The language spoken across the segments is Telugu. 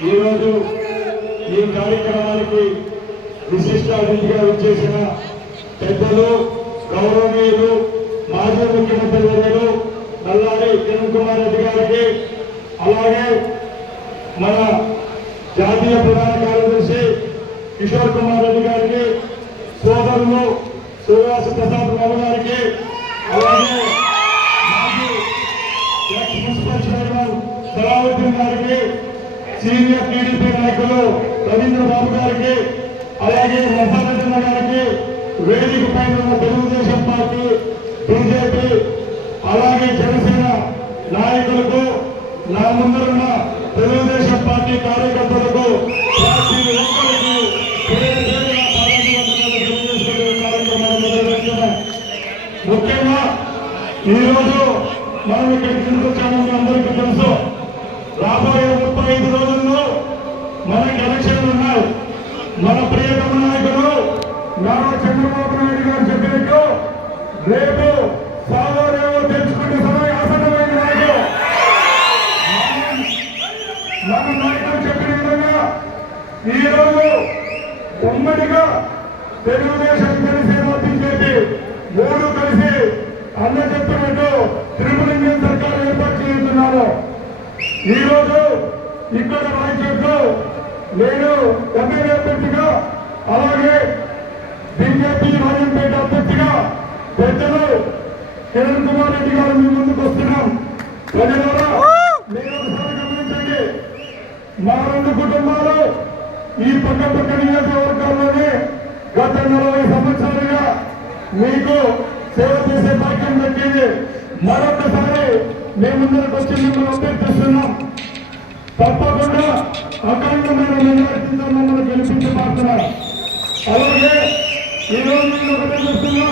ఈరోజు ఈ కార్యక్రమానికి విశిష్ట అతిథిగా వచ్చేసిన పెద్దలు గౌరవనీయులు మాజీ ముఖ్యమంత్రి వర్యులు నల్లారి కిరణ్ కుమార్ రెడ్డి గారికి అలాగే మన జాతీయ ప్రధాన కార్యదర్శి కిషోర్ కుమార్ రెడ్డి గారికి సోదరులు శ్రీనివాస ప్రసాద్ బాబు గారికి అలాగే మాజీ ఎక్స్ మున్సిపల్ చైర్మన్ సలావుద్దీన్ గారికి సీనియర్ టీడీపీ నాయకులు రవీంద్ర బాబు గారికి అలాగే నరసింహ గారికి వేదిక పైన ఉన్న తెలుగుదేశం పార్టీ బీజేపీ అలాగే జనసేన నాయకులకు నా ముందరున్న తెలుగుదేశం పార్టీ కార్యకర్తలు పార్టీ ఒక్కరికి పేరు పేరున పాదాభివందనాలు తెలియజేసుకునే కార్యక్రమాన్ని మొదలుపెడుతున్నాం. ముఖ్యంగా ఈరోజు మనం ఇక్కడికి ఎందుకు వచ్చామో మీ అందరికీ తెలుసు రాబోయే ముప్పై ఐదు రోజుల్లో మనకి ఎలక్షన్లు ఉన్నాయి మన ప్రియతమ నాయకుడు నారా చంద్రబాబు నాయుడు గారు చెప్పినట్టు రేపు సాగోరేవో తెచ్చుకునే సమయం ఆసన్నమైన నాయకుడు మన నాయకుడు చెప్పిన విధంగా ఈరోజు ఉమ్మడిగా తెలుగుదేశం కలిసి బీజేపీ మూడు కలిసి అన్న చెప్పినట్టు త్రిపుల ఇండియన్ సర్కార్ ఏర్పాటు చేస్తున్నారు ఈరోజు ఇక్కడ రాయచోట్లో నేను ఎమ్మెల్యే అభ్యర్థిగా అలాగే బీజేపీ రాజంపేట అభ్యర్థిగా పెద్దలు కిరణ్ కుమార్ రెడ్డి గారు మీ ముందుకు వస్తున్నాం. ప్రజలారా మీరు ఒకసారి గమనించండి మా రెండు కుటుంబాలు ఈ పక్క పక్క నియోజకవర్గాల్లోనే గత నలభై సంవత్సరాలుగా మీకు సేవ చేసే భాగ్యం దక్కింది. మరొకసారి మేము ముందరకు వచ్చి మిమ్మల్ని అభ్యర్థిస్తున్నాం. తప్పకుండా అఖండమైన మెజార్టీతో మమ్మల్ని గెలిపించబడుతున్నారు అలాగే ఈరోజు నేను ఒకటే చెప్తున్నా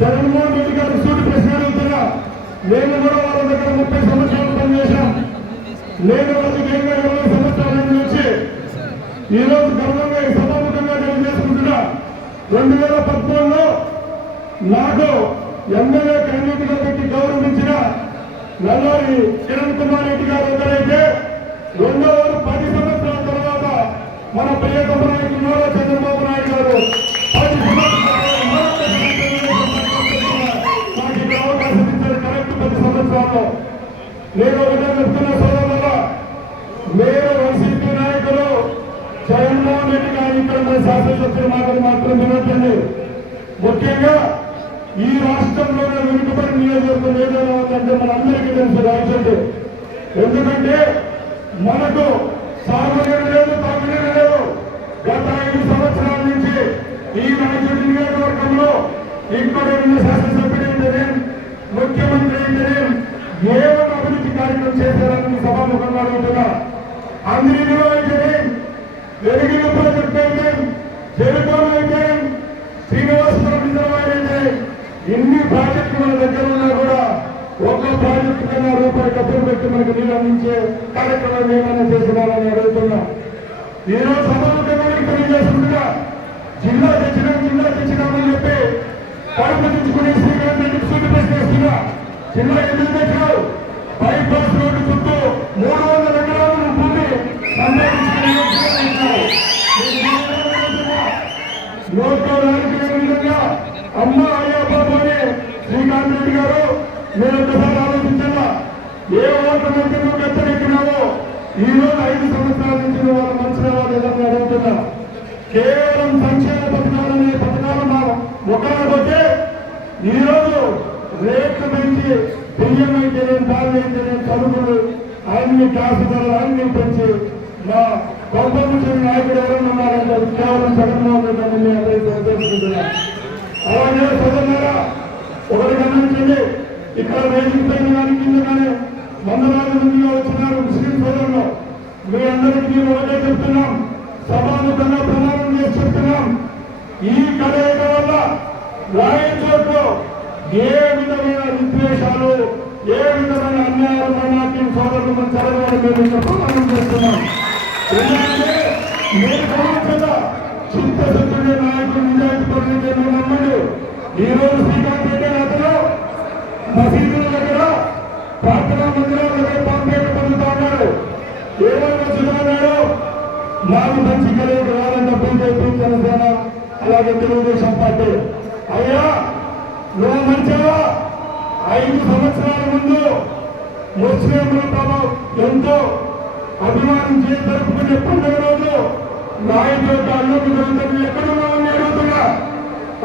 జగన్మోహన్ రెడ్డి గారు సూటి ప్రశ్న అడుగుతున్నా. మేము కూడా వాళ్ళ దగ్గర ముప్పై సంవత్సరాలు పనిచేశాం. నేను రాజకీయంగా ఇరవై సంవత్సరాల నుంచి ఈ రోజు గర్వంగా సభాముఖంగా తెలియజేసుకుంటున్నా రెండు వేల పద్మూడులో నాకు ఎమ్మెల్యే క్యాండిడేట్ పెట్టి గౌరవించిన నల్లారి కిరణ్ కుమార్ రెడ్డి గారు ఒకరైతే రెండో వారు పది సంవత్సరాల తర్వాత మన ప్రియతమ నాయకులు చంద్రబాబు నాయుడు గారు పది సంవత్సరాలు నేను ఒకటే చెప్తున్న సోదరుల మీరు వైసీపీ నాయకులు జగన్మోహన్ రెడ్డి గారి ఇక్కడ మన శాసనసభ్యుల మాటలు మాత్రం వినొద్దండి ముఖ్యంగా ఈ రాష్ట్రంలోనే వెనుకబడి నియోజకవర్గం ఏదైనా ఉందంటే మనందరికీ తెలుసు రాజ్యండి ఎందుకంటే మనకు సాగునీరు లేదు తాగునీరు లేదు. గత ఐదు సంవత్సరాల నుంచి ఈ రాజ్యం నియోజకవర్గంలో ఇక్కడ ఉన్న శాసనసభ్యుడు ఏంటనే ముఖ్యమంత్రి ఏంటనే ఏమైనా చేశారని మీ సభాముఖంగా అడుగుతున్నా. అందరిలో అయితేనే వెలుగుల ప్రాజెక్ట్ అయితే జలపాలు అయితే శ్రీనివాసపురం రిజర్వాయర్ అయితే ఎన్ని ప్రాజెక్టులు మన దగ్గర ఉన్నా కూడా ఒక్క ప్రాజెక్టు కన్నా రూపాయి డబ్బులు పెట్టి మనకు నీళ్ళు అందించే కార్యక్రమం ఏమైనా చేస్తున్నారని అడుగుతున్నా. ఈరోజు రోజు సభాముఖంగా తెలియజేస్తుండగా జిల్లా తెచ్చినాం జిల్లా తెచ్చినామని చెప్పి కడుపు తెచ్చుకునే శ్రీకాంత్ రెడ్డికి సూటి ప్రశ్నిస్తున్నా జిల్లా ఎందుకు తెచ్చినావు బైపాస్ రోడ్డు చుట్టూ మూడు వందల ఎకరాలను భూమి నోట్లో రాజకీయ విధంగా అమ్మ అయ్యా బాబు అని శ్రీకాంత్ రెడ్డి గారు మీరు ఆలోచించాలా ఏ ఓట్ల మధ్య నువ్వు గెచ్చరెక్కినావో ఈ రోజు ఐదు సంవత్సరాల నుంచి వాళ్ళ మంచి వాళ్ళు ఏదన్నా అడుగుతున్నా కేవలం సంక్షేమ పథకాలనే పథకాలు మా ఒకటే ఈ రోజు బియ్యం అయితేనే పాలు అయితేనే చదువులు అన్ని గ్యాస్ ధరలు అన్ని పెంచి మా గొప్పముచ్చిన నాయకుడు ఎవరైనా ఉన్నారంటే కేవలం జగన్మోహన్ రెడ్డి అని నేను అదైతే అలాగే సోదరులారా ఒకటి గమనించండి ఇక్కడ వేదికపై పైన కానీ కింద కానీ వందలాది మందిగా వచ్చినారు ముస్లిం సోదరులు. మీ అందరికీ ఒకటే చెప్తున్నాం సమానంగా ప్రమాణం చేసి చెప్తున్నాం. ఈ కలయిక వల్ల రాయచోట్లో ఏ విధమైన అన్యాయాలు ఏ విధమైన అన్యాయాలు మైనార్టీ సోదరులు మనం జరగాలని మేము ప్రమాణం చేస్తున్నాం. ఎందుకంటే మీరు గమనించదా చిత్తశుద్ధుడే నాయకుడు నిజాయితీ నమ్మండి ఈ శ్రీకాంత్ రెడ్డి అతను మసీదుల దగ్గర ప్రార్థనా మందిరాల దగ్గర పంపేట పొందుతా మాకు మంచి కలిగి బీజేపీ జనసేన అలాగే తెలుగుదేశం పార్టీ. అయ్యా నువ్వు మంచిగా ఐదు సంవత్సరాల ముందు ముస్లింల ప్రభావం ఎంతో అభిమానం జరుపుకునే పండుగ రోజు నాయుడు యొక్క అల్లుడు జరుగుతుంది ఎక్కడున్నా అని అడుగుతున్నా.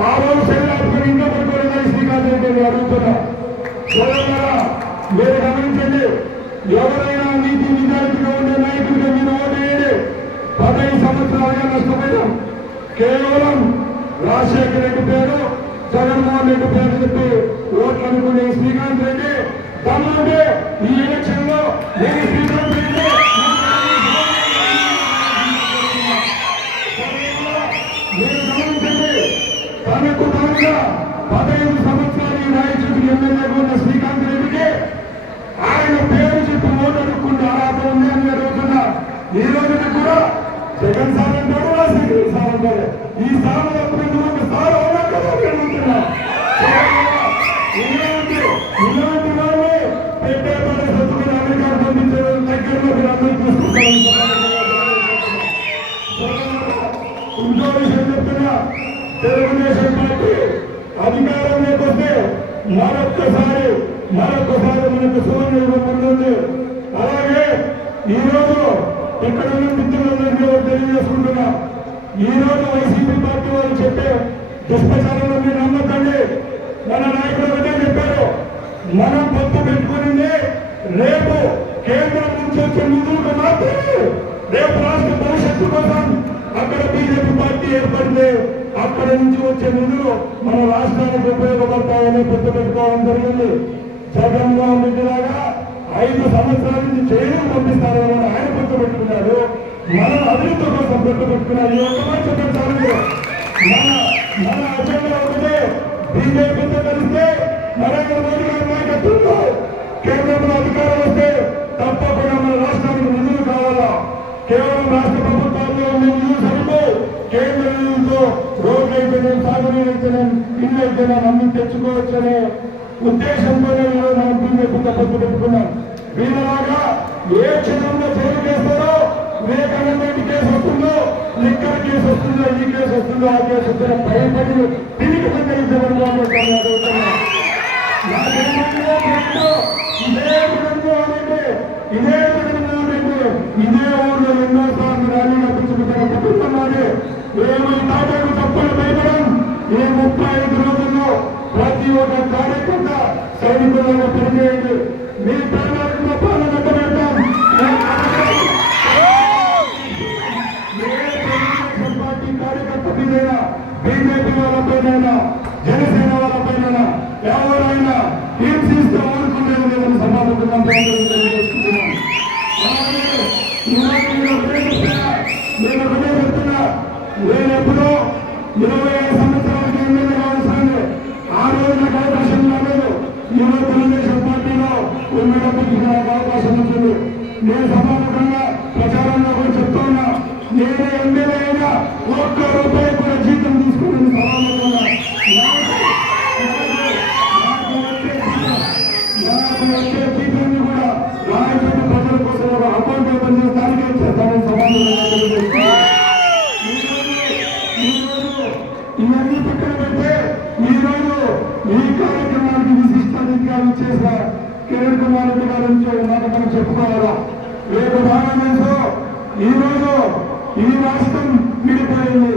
ఆ రోజు శరీరాత్మక ఇంకా పట్టుకోవడం శ్రీకాంత్ రెడ్డి అని అడుగుతున్నా. మీరు గమనించండి. ఎవరైనా నీతి నిజాయితీగా ఉండే నాయకుడిగా మీరు ఓటేయండి పదహైదు సంవత్సరాలుగా నష్టపోయాం. కేవలం రాజశేఖర రెడ్డి పేరు జగన్మోహన్ రెడ్డి పేరు చెప్పి ఓట్లు అనుకునే శ్రీకాంత్ రెడ్డి దమ్ముంటే ఈ ఎలక్షన్లో నేను శ్రీకాంత్ రెడ్డి తనకు తానుగా పదహైదు సంవత్సరాలు ఈ రాయచూరు ఎమ్మెల్యేగా ఉన్న శ్రీకాంత్ రెడ్డికి ఆయన పేరు చెప్పి ఓటు అర్హత ఉంది ఈ రోజున కూడా జగన్ సార్ అంటాడు రాజశేఖర సార్ అంటాడు ఈ సార్ అప్పుడు ఒక సార్ అవునా కదా అడుగుతున్నా ఇలాంటి ఇలాంటి పెట్టే సత్తుకుని అమెరికా పంపించే దగ్గరలో మీరు అందరూ చూసుకుంటారు. ఇంకో విషయం చెప్తున్నా. తెలుగుదేశం పార్టీ అధికారంలోకి వస్తే మరొక్కసారి మరొక్కసారి మనకు సువర్ణ ముందుంది. అలాగే ఈరోజు ఇక్కడ ఉన్న మిత్రులందరికీ తెలియజేసుకుంటున్నా. ఈ వైసీపీ పార్టీ వాళ్ళు చెప్పే దుష్ప్రచారంలో మీరు నమ్మకండి. మన నాయకుడు అదే చెప్పారు. మనం పొత్తు పెట్టుకుని రేపు కేంద్రం నుంచి వచ్చే నిధులకు మాత్రమే. రేపు రాష్ట్ర భవిష్యత్తు కోసం అక్కడ బీజేపీ పార్టీ ఏర్పడితే అక్కడ నుంచి వచ్చే నిధులు మన రాష్ట్రానికి ఉపయోగపడతాయని పొత్తు పెట్టుకోవడం జరిగింది. జగన్మోహన్ రెడ్డి లాగా ఐదు సంవత్సరాల నుంచి జైలు పంపిస్తారని ఆయన పొత్తు పెట్టుకున్నాడు. మన అభివృద్ధి కోసం పొత్తు పెట్టుకున్నారు ఈ ఒక్క మాట చెప్పండి మన మన అజెండా ఒకటే. బీజేపీతో కలిస్తే నరేంద్ర మోడీ గారి నాయకత్వంలో కేంద్రంలో అధికారం వస్తే తప్పకుండా మన రాష్ట్రానికి నిధులు కావాలా కేవలం రాష్ట్ర ప్రభుత్వాల్లో నిధులు సరిపో కేంద్ర నిధులతో రోడ్లు అయితేనే సాగునీరు అయితేనే ఇల్లు అయితేనే అన్ని తెచ్చుకోవచ్చనే ఉద్దేశంతోనే ఈరోజు మనం బీజేపీ పొత్తు పెట్టుకున్నాం. వీళ్ళలాగా ఏ క్షణంలో జైలు చేస్తారో వివేకానంద రెడ్డి కేసు వస్తుందో లిక్కర్ కేసు వస్తుందో ఈ కేసు వస్తుందో ఆ కేసు వస్తుందో భయపడి తిరిగి పెద్ద ఇదే జగన్మోహన్ ఇదే జగన్మోహన్ రెడ్డి ఇదే ఊర్లో ఎన్నో సార్లు ర్యాలీ నడిపించుకుంటున్న కుటుంబం నాది తప్పులు భయపడం ఏ ముప్పై ఐదు రోజుల్లో ప్రతి ఒక్క కార్యకర్త సైనికులను పనిచేయండి. మీ ప్రాణాలకు గొప్ప పెడతాం పార్టీ కార్యకర్త మీదైనా బీజేపీ వాళ్ళపైనైనా జనసేన వాళ్ళపైనైనా ఎవరైనా హింసిస్తూ ఊరుకునేది లేదని సమాధానం నేను ఒకటే చెప్తున్నా. నేను ఎప్పుడో ఇరవై ఐదు సంవత్సరాలకి ఎమ్మెల్యేగా అవసరాన్ని ఆ రోజు నాకు అవకాశం రాలేదు ఈరోజు తెలుగుదేశం పార్టీలో ఉండడానికి అవకాశం ఉంటుంది. నేను సభాముఖంగా ప్రచారంలో కూడా చెప్తున్నా నేనే ఎమ్మెల్యే అయినా ఒక్క రూపాయి కూడా జీతం తీసుకుంటుంది సభాముఖంగా. నాకు- వచ్చే జీతాన్ని కూడా రాయచోటి ప్రజల కోసం ఒక అకౌంట్ ఓపెన్ సభాముఖంగా ఇవన్నీ పక్కన పెడితే ఈరోజు ఈ కార్యక్రమానికి విశిష్ట అధికారులు చేసిన కిరణ్ కుమార్ రెడ్డి గారి నుంచి మాట మనం చెప్పుకోవాలా? రేపు పార్లమెంట్ ఈరోజు ఈ రాష్ట్రం విడిపోయింది.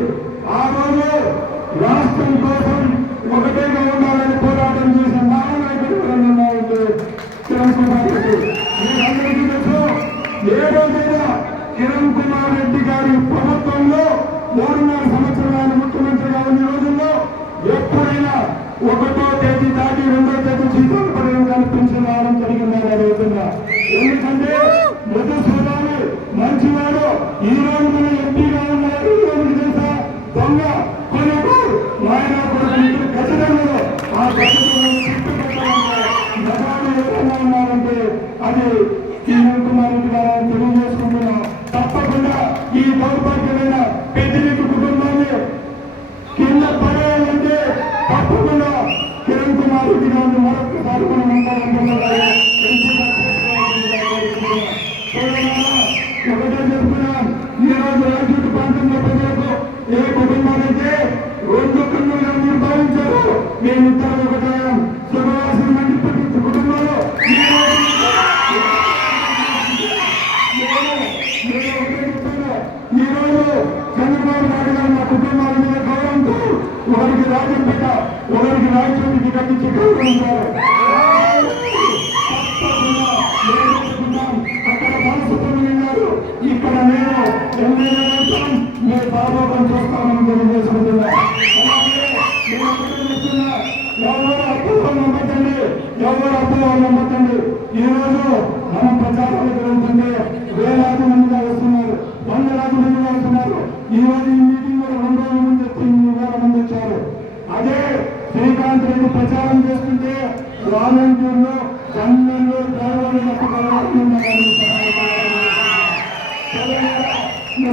దినాన్ని మరొకసారి మనం கவனிச்சு கவனிப்பாரு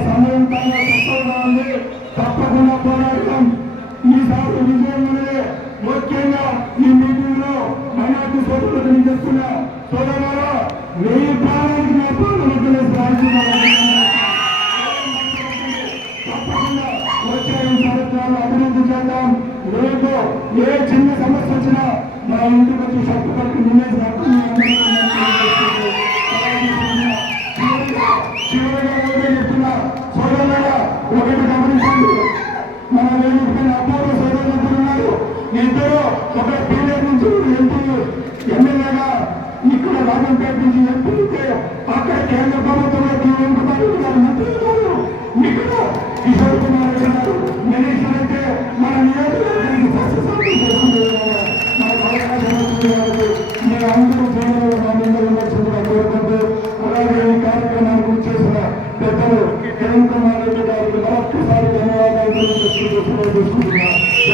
సమయం చాలా తక్కువగా ఉంది తప్పకుండా పోరాడటం ఈసారి విజయంలోనే ముఖ్యంగా ఈ మీటింగ్లో మైనార్టీ సోదరులు వెయ్యి ప్రాణానికి నా పాలు జిల్లాను అభివృద్ధి చేద్దాం. రేపు ఏ చిన్న సమస్య వచ్చినా మా ఇంటికి వచ్చి చెప్పు పట్టి ముందే ఉన్నారు. నుంచి ఎంపీ ఎమ్మెల్యేగా